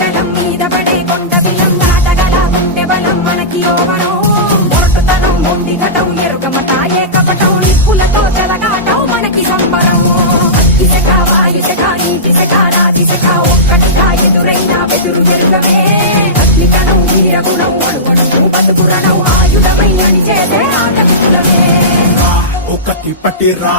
జలం మీద పడే కొండ బిలం నాటగల ఉండే బలం మనకి ఓవరం మొరటుతనం మొండి ఘటం ఎరుగమట ఏకపటం నిప్పులతో చెలగాటం మనకి సంబరం ఇసక వాయుసక నీటిసక రాతిసక ఒక్కటిగా ఎదురైనా బెదురు ఎరుగమే అగ్నికణం వీరగుణం అణువణువు బతుకురణం ఆయుధమై నడిచేదే ఆటవికులమే ఒకటి పట్టిరా